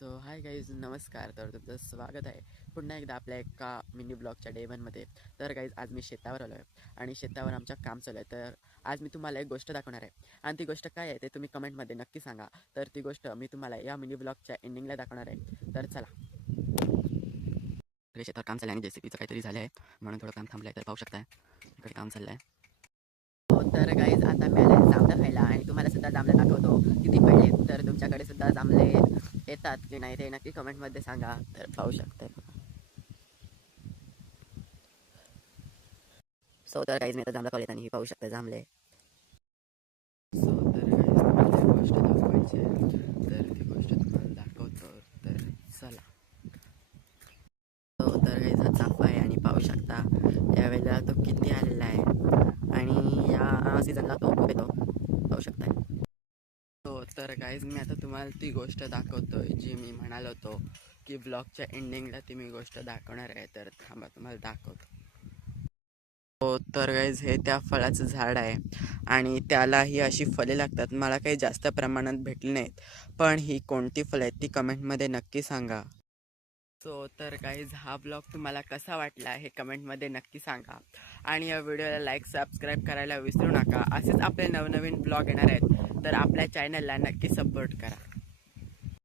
So hi guys, नमस्कार. तर तुमचं स्वागत आहे पुन्हा एकदा आपल्या एका मिनी ब्लॉगच्या डे 1मध्ये. तर गाईज, आज मी शेतावर आलो आहे आणि शेतावर आमच्या काम चालू आहे. तर आज मी तुम्हाला एक गोष्ट दाखवणार आहे आणि ती गोष्ट काय आहे ते तुम्ही कमेंटमध्ये नक्की सांगा. तर ती गोष्ट मी तुम्हाला या मिनी ब्लॉगच्या एंडिंगला दाखवणार आहे. तर चला. शेतावर काम चाललं आहे आणि JCBचं काहीतरी झालं आहे म्हणून थोडं काम थांबलं आहे. तर पाहू शकताय इकडे काम चाललं आहे. हो तर गाईज, आता मी आले जांभळं खायला आणि तुम्हाला सुद्धा जांभळं दाखवतो किती पडले. तर तुमच्याकडे सुद्धा जांभळे येतात की नाही ते नक्की कमेंटमध्ये सांगा. तर पाहू शकताय. सो तर गाईज, मी आता जांभळं खाल्लेत आणि ही पाहू शकता जांभळे. सो तर गाईज, तुम्हाला एक गोष्ट दाखवायची आहे तर ती गोष्ट तुम्हाला दाखवतो. तर चला. हो तर गाईज, हा चाफा आहे आणि पाहू शकता यावेळेला तो किती आलेला आहे आणि या सीझनला तो खूप येतो, पाहू शकताय. हो तर गाईज, मी आता तुम्हाला ती गोष्ट दाखवतोय जी मी म्हणालो होतो की ब्लॉगच्या एंडिंगला ती मी गोष्ट दाखवणार आहे. तर थांबा, तुम्हाला दाखवतो. हो तर गाईज, हे त्या फळाचं झाड आहे आणि त्याला ही अशी फळे लागतात. मला काही जास्त प्रमाणात भेटली नाहीत, पण ही कोणती फळं आहेत ती कमेंटमध्ये नक्की सांगा. सो तर गाईज, हा ब्लॉग तुम्हाला कसा वाटला हे कमेंटमध्ये नक्की सांगा आणि या व्हिडिओला लाईक सबस्क्राईब करायला विसरू नका. असेच आपले नवनवीन ब्लॉग येणार आहेत तर आपल्या चॅनलला नक्की सपोर्ट करा.